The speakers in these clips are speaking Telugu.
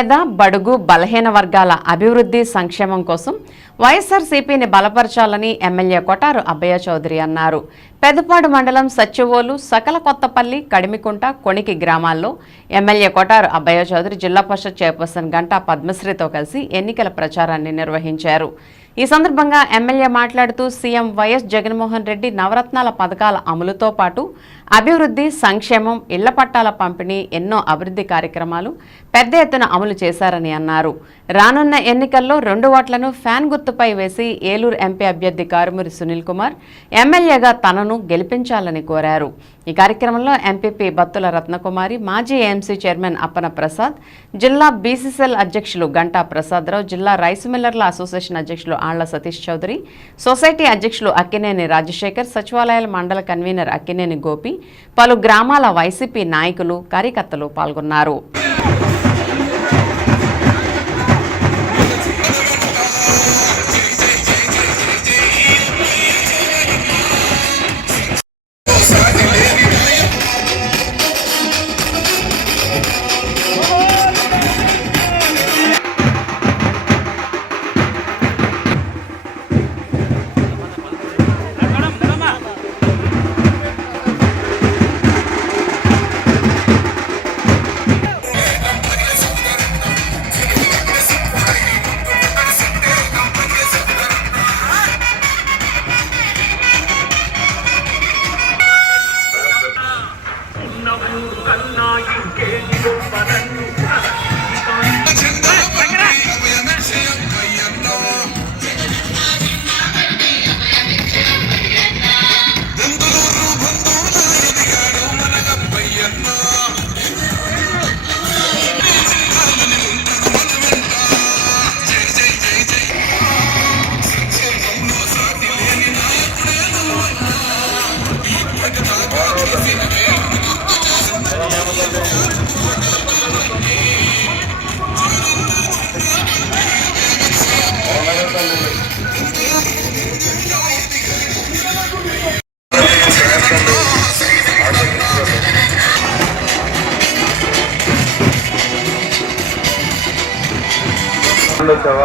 పేద బడుగు బలహీన వర్గాల అభివృద్ధి సంక్షేమం కోసం వైఎస్ఆర్సీపీని బలపరచాలని ఎమ్మెల్యే కొటారు అబ్బయ్య చౌదరి అన్నారు. పెదపాడు మండలం సత్యవోలు, సకల కొత్తపల్లి, కడిమికుంట, కొణికి గ్రామాల్లో ఎమ్మెల్యే కొటారు అబ్బయ్య చౌదరి జిల్లా పరిషత్ చైర్పర్సన్ గంటా పద్మశ్రీతో కలిసి ఎన్నికల ప్రచారాన్ని నిర్వహించారు. ఈ సందర్భంగా ఎమ్మెల్యే మాట్లాడుతూ సీఎం వైఎస్ జగన్మోహన్ రెడ్డి నవరత్నాల పథకాల అమలుతో పాటు అభివృద్ధి, సంక్షేమం, ఇళ్ల పట్టాల పంపిణీ, ఎన్నో అభివృద్ధి కార్యక్రమాలు పెద్ద ఎత్తున అమలు చేశారని అన్నారు. రానున్న ఎన్నికల్లో 2 ఓట్లను ఫ్యాన్ గుర్తుపై వేసి ఏలూరు ఎంపీ అభ్యర్థి కారుమూరి సునీల్ కుమార్ ఎమ్మెల్యేగా తనను గెలిపించాలని కోరారు. ఈ కార్యక్రమంలో ఎంపీపీ బత్తుల రత్నకుమారి, మాజీ ఏఎంసీ చైర్మన్ అప్పన ప్రసాద్, జిల్లా బీసీసీఎల్ అధ్యక్షులు గంటా ప్రసాదరావు, జిల్లా రైస్ మిల్లర్ల అసోసియేషన్ అధ్యక్షులు ఆళ్ల సతీష్ చౌదరి, సొసైటీ అధ్యక్షులు అక్కినేని రాజశేఖర్, సచివాలయాల మండల కన్వీనర్ అక్కినేని గోపి, పలు గ్రామాల వైసీపీ నాయకులు, కార్యకర్తలు పాల్గొన్నారు.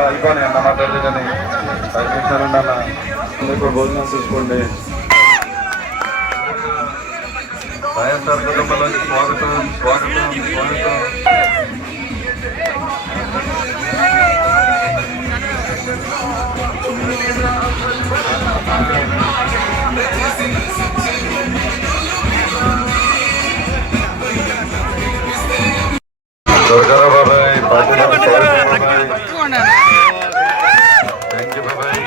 అయిపోయి అన్న మాట్లాడదు కానీ 5 నిమిషాలు ఉండాల. ఇప్పుడు భోజనం చూసుకోండి. వైఎస్ఆర్ కుటుంబంలోకి స్వాగతం స్వాగతం స్వాగతం. దుర్గారావు బాబాయ్, థ్యాంక్ యూ బాబాయ్.